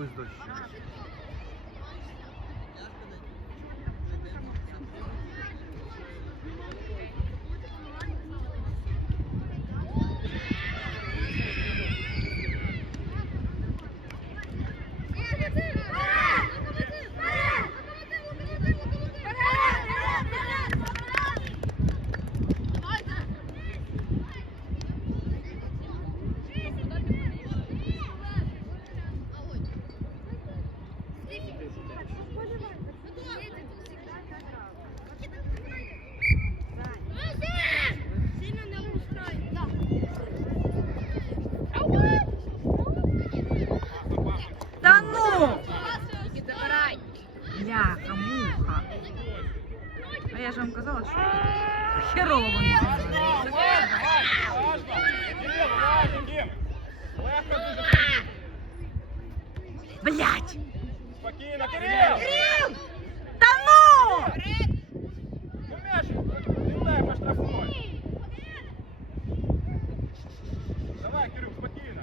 buzdaşıyor. Херово вони зробили. Блять! Спокійно, Кирил! Та ну! Ну м'яч, літай по штрафной. Давай, Кирюх, спокійно.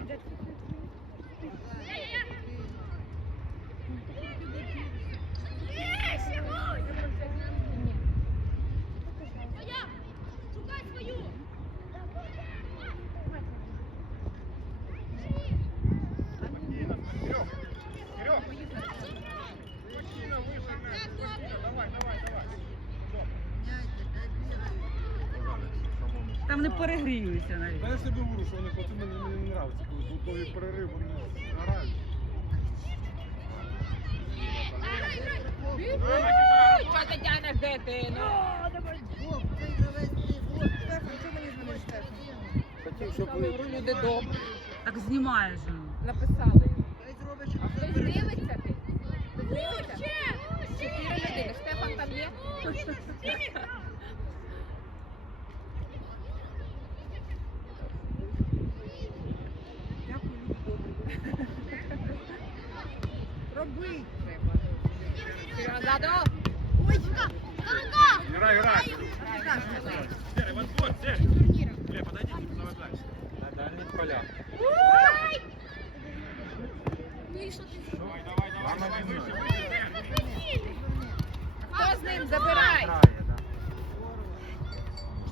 Спокійно, Кирюх, Кирюх. Спокійно, вище м'яч, спокійно. Давай, давай, давай. Там не перегріються навіть. Та я себе говорю, що вони хлопці мені, не нравиться, коли звукові перерив, вони грають. Що ти тянеш дитину? Хотів, щоб люди добрі. Так знімаєш. Написали. Хтось дивиться ти? Хтось дивиться? Чотири людини. Штефан там є? Играй, играй. Серый, вот вот, здесь. Глеб, подойди, давай дальше. На дальніх полях. Давай, давай, давай, давай, выше, выше. Хто з ним? Забирай. Грає, да.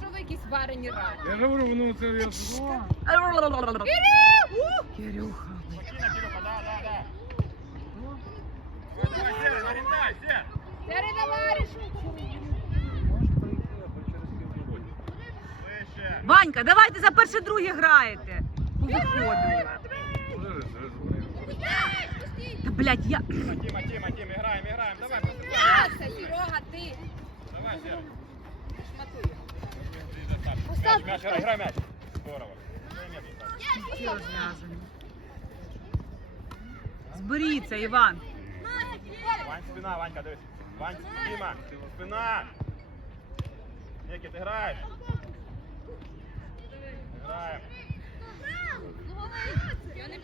Що ви якісь варені раді? Я ж говорю, воно це я... Кирюха. Спокійно, Кирюха, да, да, да. Давай, давай, Ванька, давайте за перше друге граєте. Повиходили. Та блять, я. Тима, Тима, Тима, играем, играем. Давай. Серега, ти. Давай. Шматуй. Мяч, мяч, играй мяч. Здорово. Зберіться, Іван. Вань, спина, Ванька, дивись. Вань, Тима, спина. Никит, играешь? Играем. Я не,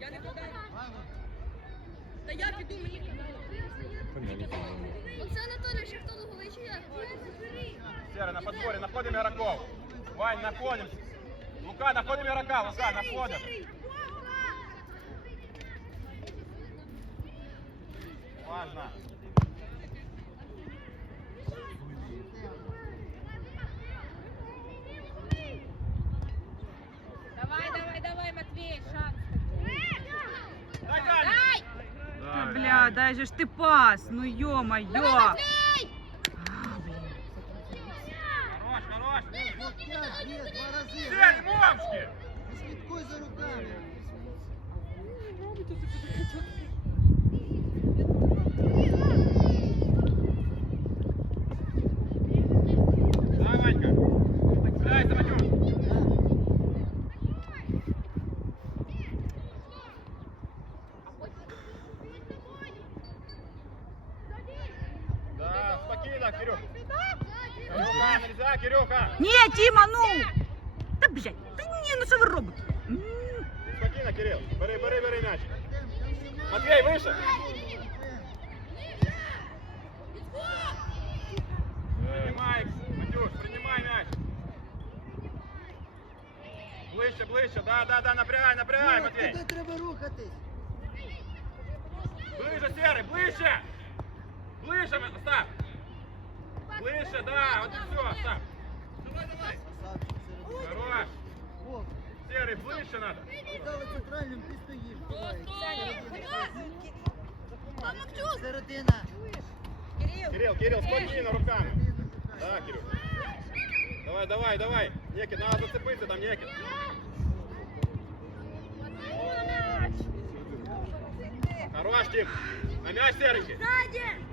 я не подаю. Та я піду, мені Олексій Анатолійович, хто головий чи як? Серый, на подборе, находим игроков. Вань, находим. Лука, находим игрока, Лука, находим. Важно. Давай, давай, давай, Матвей, шанс. Дай, Дай! Дай! Та бля, дай же ж ти пас. Ну. Давай, Матвей! Хорош, хорош. Серый, Момский! Слідкуй за руками. тише. Принимай, Матюш, принимай мяч. Ближче, ближче, да, да, да, напрягай, напрягай, Матвей. Куди треба рухатись? Ближче, Серый, ближче. Ближе, Остап. Ближе, да, вот и все, Остап. Серый, ближе надо. Дали центральним, ти стоїш. Середина. Кирилл, Кирилл, спокійно руками. Да, Кирилл. Давай, давай, давай. Некит, надо зацепиться, там некит. Хорош, Тим. На мяч, Серенький. Сзади.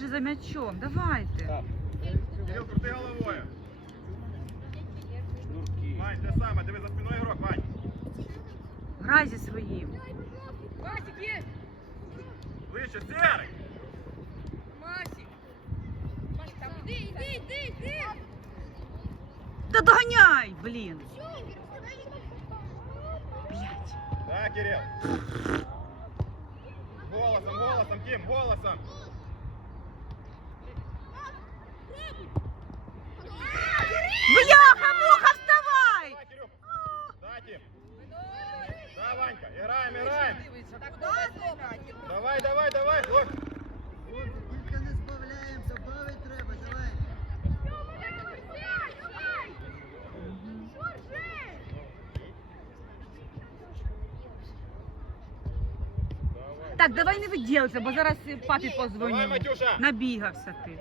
Більше за м'ячом. Давайте. Кирил, крути головою. Вань, те саме, диви за спиною ігрок, Вань. Грай зі своїм. Масік є! Вище, серий! Та доганяй, блін! Блять. Так, Кирил. Голосом, голосом, Ким, голосом. Бляха, муха, вставай! Да, Ванька, играем, играем! Давай, давай, давай! Тільки не збавляємося, бавить треба, давай! Так, давай не виділися, бо зараз папі позвоню. Давай, Матюша! Набігався ти.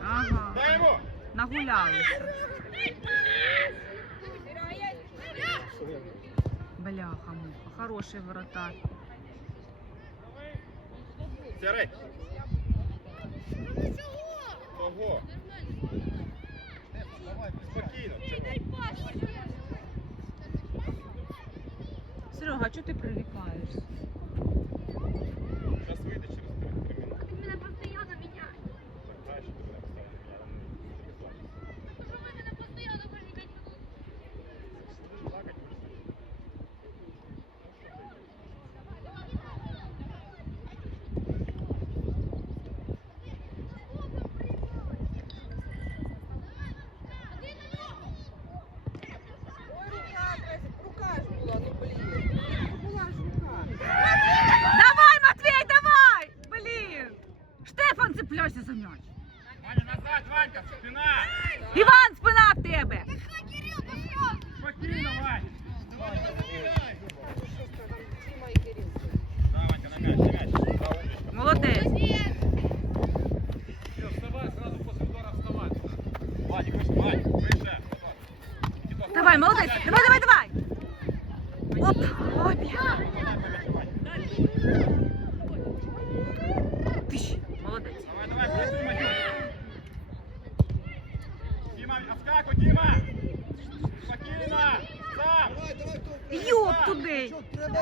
Ага. Дай йому! нагулялися. Бляха, муха, хороший воротар. Сірий. Кого? Спокійно. Серега, а чого ти прилікаєшся?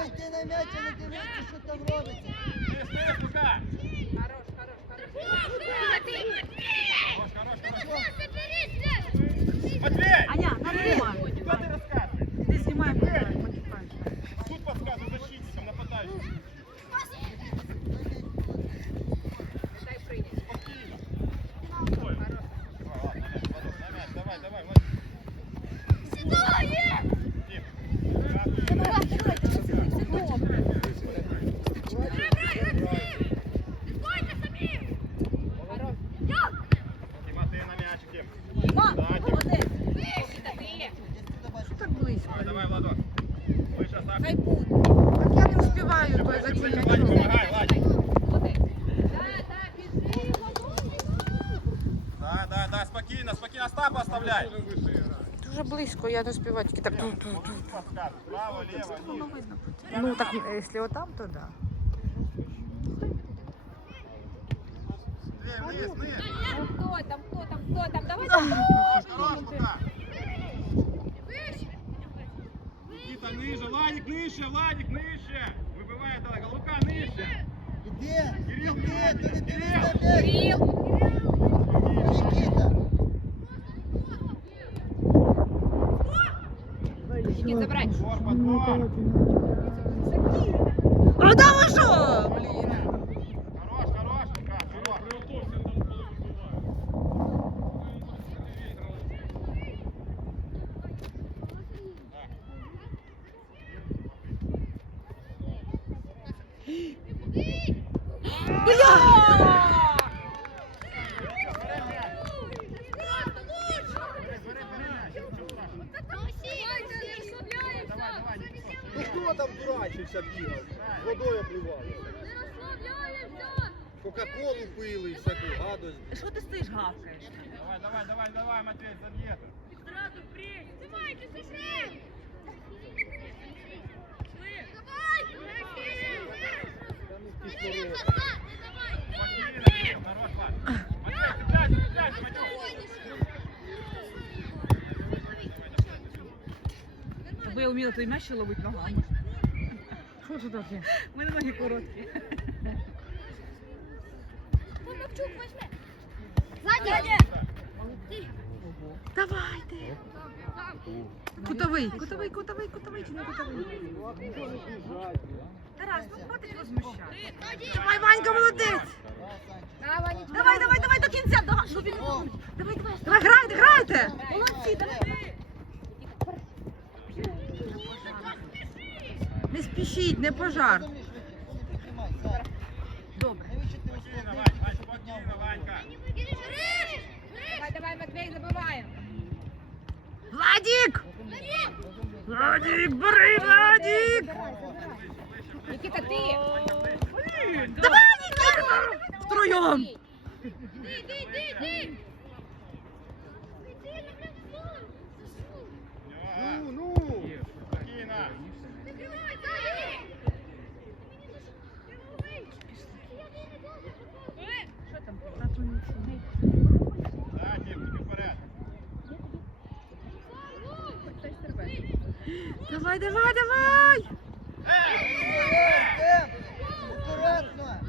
Давай йди на не дивися, що там робиться. близько, я не успіваю, тільки так. Ну так, якщо отам, то да. Кто там, кто там, кто там? Давай там. Никита, ниже, Владик, ниже, Владик, ниже. Выбивает это, Лука, ниже. Где? Кирилл, Кирилл, Кирилл. Кирилл. Никита. Да А що? Блін. Хорош, хорош, Лука, хорош. Бля! Бери м'яч. Бери, бери, бери м'яч. Нічого страшного. Давай, давай, Никита. Ну хто там дурачився бігав? Водою обливали. Кока-колу пили, всяку гадость. Що ти стоїш гавкаєш? Давай, давай, давай, давай, Матвей, забьет. Хорош, Влад. Матвей, цепляйся, цепляйся, Матюш. Аби я вміла той м'яч ловити ногами. Що це таке? У мене ноги короткі. Давайте. Кутовий, кутовий, кутовий, кутовий чи не кутовий? Тарас, ну хватить возмущати. Давай, Ванька, молодець! Давай. Давай, давай, давай до кінця. Давай, ну, він- давай, давай. Давай, грайте, грайте! Молодці, давай. Не спішіть, не пожар. Добре. Давай, давай, Матвей, забиваємо. Владик! Владик, бери, Владик! Нікіта, ти. Давай, Нікіта! Втроєм! Ну, ну. Спокійно. Да, Дім, тільки вперед. Хтось стрибає. Давай, давай, давай! Темп. Акуратно.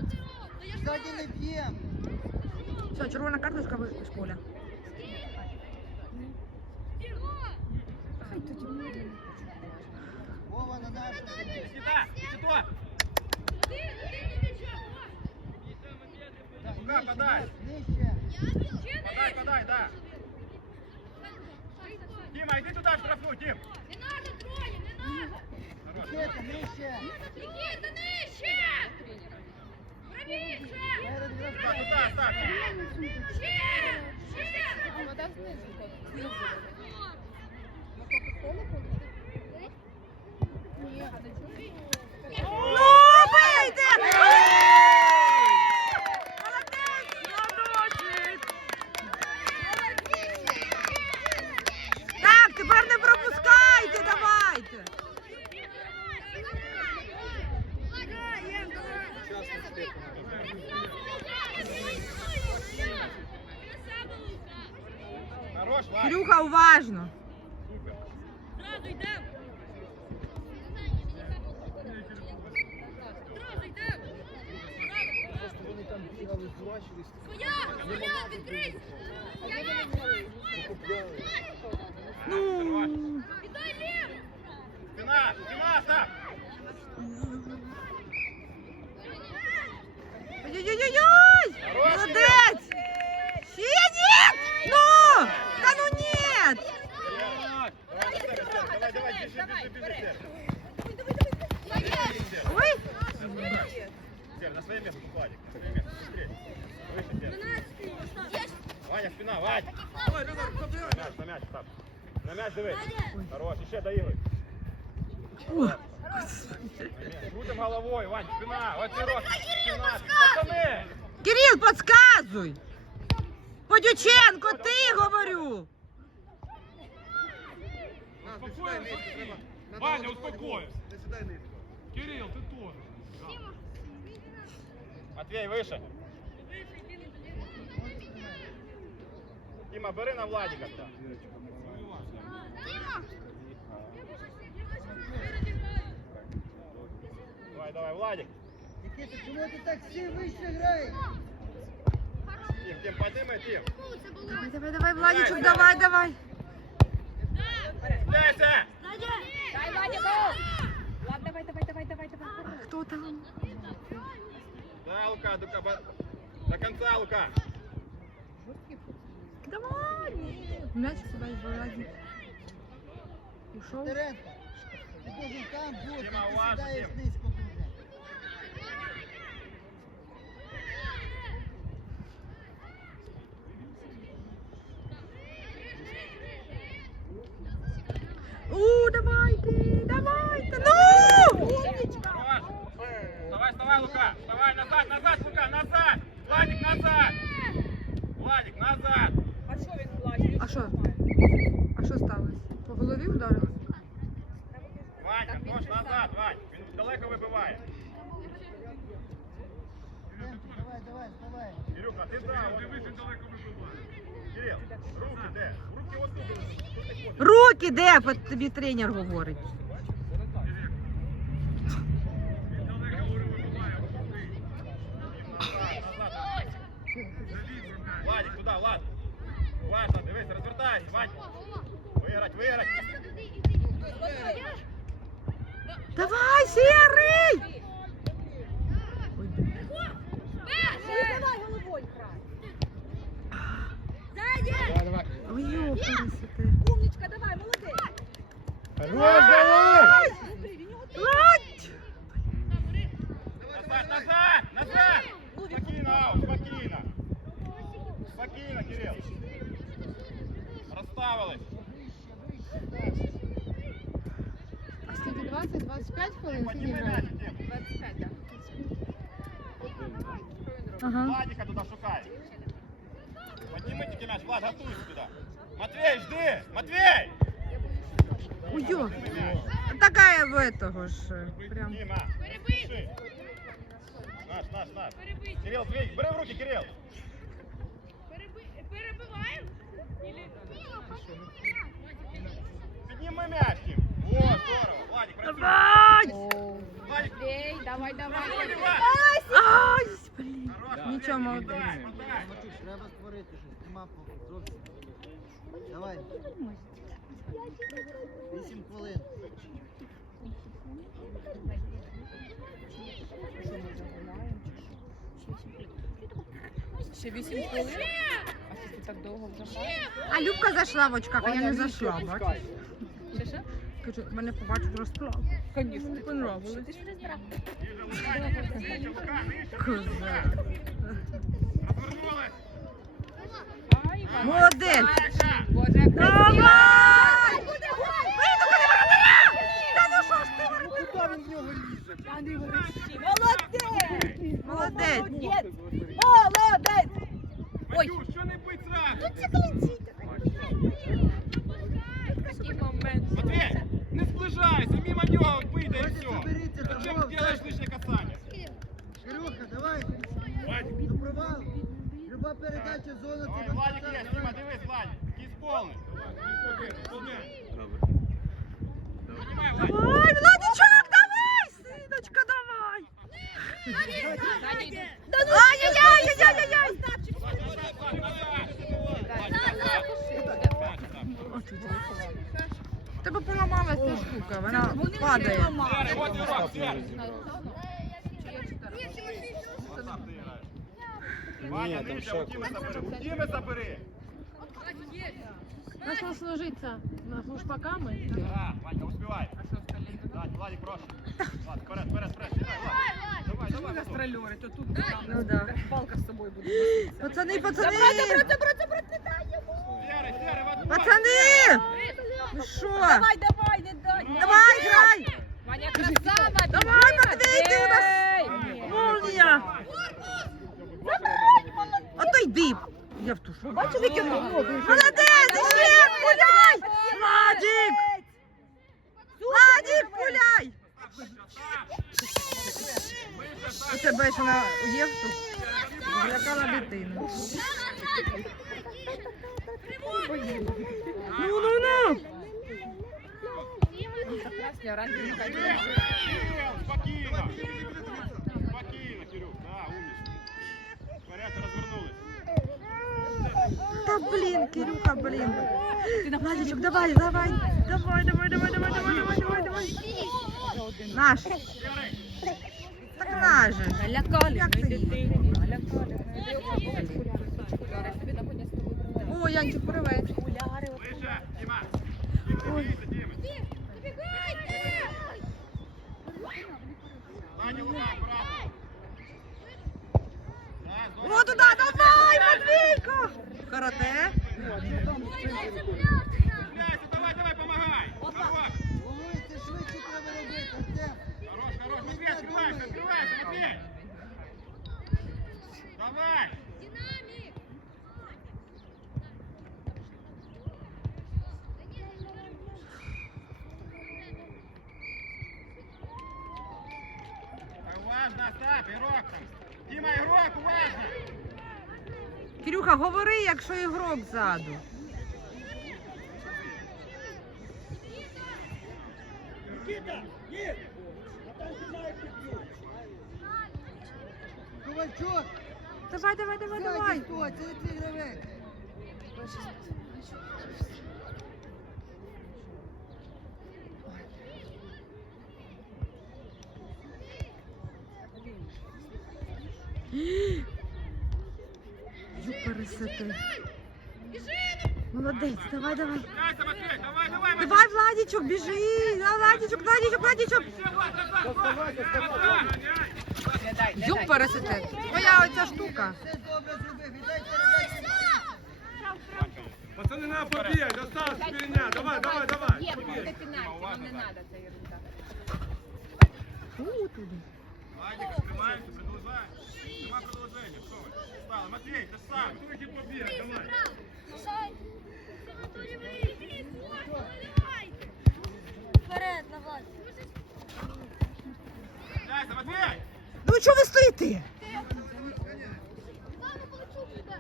Ззаді не б'єм. Все, червона карточка в в школі. Вова на наш. Никита, Никита. Лука, подай. Нижче. Подай, подай, да. Дима, иди туда в штрафную, Дим. Хорош. Нікіта, нижче. Перед Да, гравцем. туда, оставь. Вода знизу. Знизу. Кока-Колу? Ні, а на чому? Ну, бийте! Молодець! Так, тепер не пропускайте, давайте! Хорош, Вань. Кирюха, уважно! На свое место, Владик, на свое место, быстрее. Выше, Сер. Ваня, спина, Вань. На мяч, на мяч, став. На мяч дивись. Хорош, ще до Ігор. Крутим головою, Вань, спина, ось ти рост, спина, пацани. Кирил, подсказуй! Подюченко, ти говорю! Ваня, успокойся. Не сідай низько. Кирил, ти теж. Матвей, выше. Діма, бери на Владіка туди. Давай, давай, Владик. Нікіта, чому ти так всі вище граєш? Тим, Тим, поднимай, Тим. Давай, давай, давай, Владичок, давай, давай. Дайся! Дай, Ваня, гол! Влад, давай, давай, давай, давай, давай. Хто там? Да, Лука, до, каба- до конца, Лука. Давай. М'яч сюди, Владик. Ушов. Теренко, ти должен там бути, Діма, ти уважно, сідаєш Дім. низько дуже. У, давайте, давайте, ну! Хорош. Вставай, вставай, Лука. Вставай, назад, Лука, назад. Владик, назад. Владик, назад. А що він плаче? А що? А що сталося? По голові вдарили? Ванька, нож назад, Вань. Він далеко вибиває. Теренко, давай, давай, вставай. Ти да, Дивись, він далеко вибиває. Кирил, руки де? Руки де? Тобі тренер говорить. Він далеко вибиває. крутий. Назад, назад. Владик, туди, Влад. Влад, дивись, розвертайся, Вань. Виграть, виграть. Давай, серий! Ой, блін. Давай головою грай. Давай, давай. Ой, йопарасите. Умничка, давай, молодець. Хорош, давай! Ладь! Назад, назад, назад. Спокійно, аут, спокійно. Спокійно, Кирил. Розставились. А скільки 20, 25 хвилин Подніми скільки м'яч, грає? Тим. 25, так. Ага. Владика туди шукай. Подніми тільки м'яч, Влад, готуйся туди. Матвей, жди! Матвей! Ой, йо. Подніми м'яч. Такая в этого ж. Прям. Діма, пиши. Наш, наш, наш. Кирил, двиг, бери в руки, Кирил. Перебиваємо? Підніми м'яч, Тим. О, здорово. Владик, працюй. Давай! Владик, Ей, давай, давай. Ай, блін. Нічого, молодець. подай, подай. Матуш, треба створити щось, нема зовсім. Давай. Вісім хвилин. Ще 8 хвилин? А що ти так довго вже? А Любка зайшла в очках, а я не зайшла, бачиш? Ще що? Кажу, мене побачив розклав. Конечно. Мені понравилось. Молодець! Давай! Молодець! Молодець! Молодець! Ой, що не бить зразу? такий Ваня, нижче, у Тіми забери, у Тіми забери. На що служиться? На флешпаками? Да, Ванька, успевай. Да, Владик, прошу. Влад, вперед, вперед, вперед, давай, Влад. Давай, давай, Влад. Гастрольори, то тут Ну да. палка з собою буде. Пацани, пацани! Серый, Серый, вот Пацани! Ви що? Давай, давай, не дай. Давай, грай! Ваня, красава! Давай, Матвій, ти у нас А! Я в тушу. Бачили, яке Молодець, іще, пуляй! Владик! Владик, пуляй! У тебе ж вона є в тут? Злякала дитину. Ну, ну, ну. Красний, оранжевий, хай Кирил, спокійно. Спокійно, Кирюк, да, умничка. Порядок, розвернулись. Та блін, Кирюха, блін. Владичок, давай, давай. Давай, давай, давай, давай, давай, давай, давай, давай. Наш. Так наш же. ж. Лякали, Як тобою прийде. О, Янчик, привет. Ближче, Діма. Ваня. О. Карате. Цепляйся, давай, давай, помагай. Хорош, Вулиці швидше треба робити, Артем. хорош, хорош. Матвей, открывайся, открывайся, Матвей. Давай. Уважно, Остап, ігрок там. Діма, ігрок, уважно. Кирюха, говори, якщо ігрок ззаду. Ковальчук, Давай, давай, давай, давай. сядь, стой, це не твій гравець. Ю пересити. Молодець, давай, давай. Кайся, Матвей, давай, давай, Матвей. Давай, Владічок, біжи. Да, Владічок, Владічок, Владічок. Глядай, Ю глядай. пересити. Твоя оця штука. Все добре зробив, віддай передачу. Пацани, на побіг, достав з меня. Давай, давай, давай. Є, буде пенальті, вам не треба це ерунда. У, туди. Владик, тримаємося, продовжаємо. Нема продовження, що ви? Стали. Матвей, те ж саме. Трохи побіг, давай. Вперед, давай. Кайся, Матвей. Ну чого ви стоїте?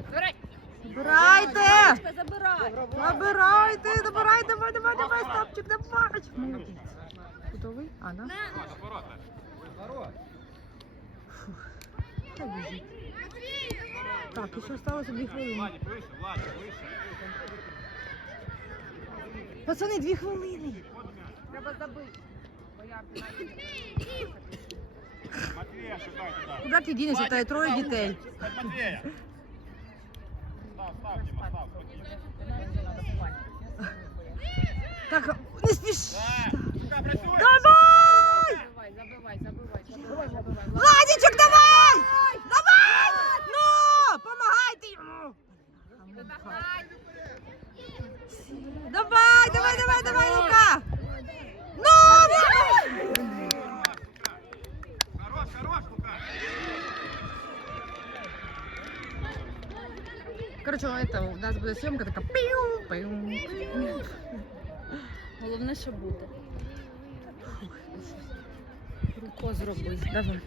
Забирай. Забирайте! Забирай. Забирайте, забирайте, давай, давай, давай, стопчик, давай. Молодець. Готовий? А, да? Ворота, ворота. Хай біжить. Так, і ще осталося дві хвилини. Владик, вище, Владик, вище. Пацани, дві хвилини. Треба забити. Бо Матвея шукай туди. Куди ти дінешся? Та й троє дітей. От Матвея. Став, став, Діма, став, спокійно. Так, не спіши. Так, Лука, працюй. Давай! Забивай, забивай, забивай, забивай, давай! Давай! Ну, помагайте йому. Давай, давай, давай, давай, Лука! Ну, давай! Хорош, хорош, Лука. Короче, это, у нас буде зйомка така піу, піу, піу. Головне, що буде. Руко зроби. Давай.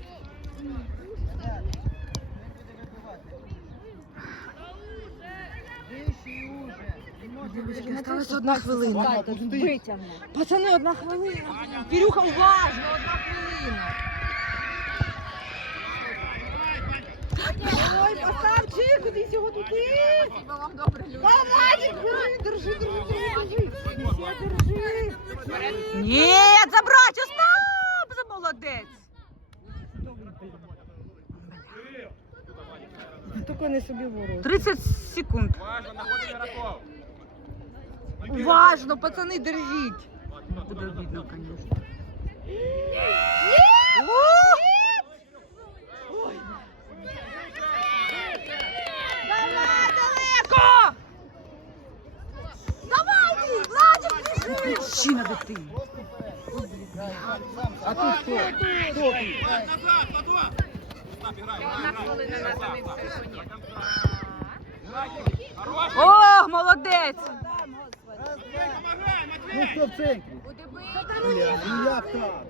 Уже. Дівчатки, одна хвилина. Витягне. Пацани, одна хвилина. Кирюха, уважно, одна хвилина. Ой, поставчи, кудись його туди. Держи, держи, держи, держи. Держи. Ні, забрать, остап, за молодець. Тільки не собі ворог. 30 секунд. Важно, находить игроков. Уважно, пацани, держіть. Буде видно, конечно. Мужчина де ти. А тут? Хто ти? Влад, назад, по два. Остап, играй, играй, Одна играй. хвилина Остап, на самим Остап. телефоні. До конца. Хорош. О, молодець! Матвей, помогай, Матвей. в центрі? Буде бити. Як так?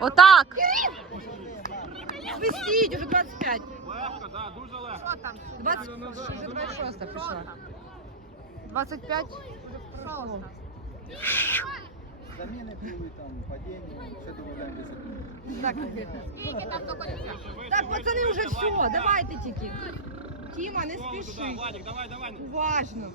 Отак! Свистіть, уже 25. Легко, да, дуже легко. Що там? 20, вже 26 пішла. 25. Заміни були, там, падіння, все додаємо 10 минут. Так, Скільки там до кінця? так, пацани, вже все, давайте тільки. Тіма, не Голову спіши. туди, Владик, давай, давай. Уважно.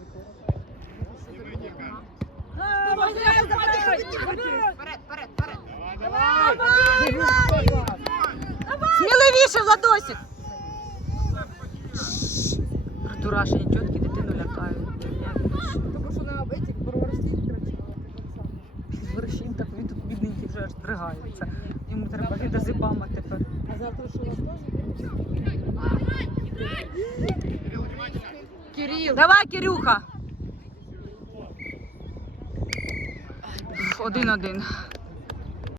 Сміливіше, Владосик! Придурашені тітки дитину лякають. Тому що на этих бороростів вершин так він тут бідненький вже аж дригається. Йому треба відозибама тепер. А завтра що у вас теж? Кирил. Давай, Кирюха. Один-один.